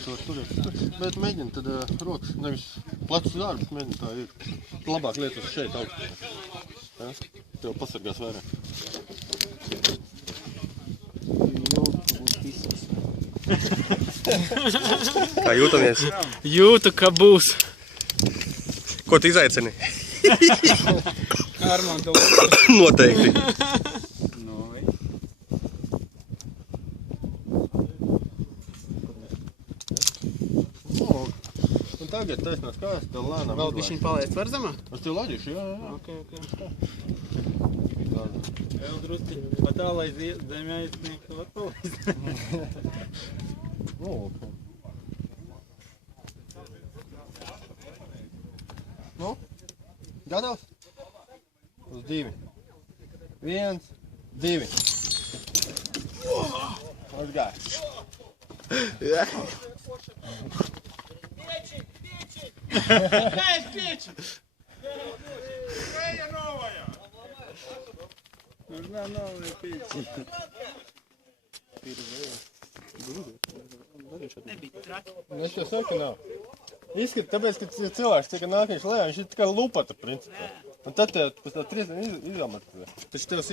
plecu var turēt. Bet mēģini tad rokas, nevis plecus uz ārā, bet mēģini tā ir. Labāk lietas šeit augstā. Ja? Tev pasargās vairāk. Kā jūtamies? Jūtu, ka būs. Ko tu izaicini? Armandu. Noteikti. Un tagad taisnās kājas, tev lēnām. Vēl bišķiņ palaist var zemā? Es tev laidīšu, jā. Ok. Vēl drusci, pa tā, lai zemi aizsniegtu, var palaist. Nu, gatavs? Uz 2. 1, 2. Aizgāj. Нужна новая печень. Es jau saku, nav. Izskat, tāpēc, ka cilvēks tikai nāk viņš lejā, viņš ir tikai lupata, principā. Un tad tev pēc tā 3 izamata. Taču tev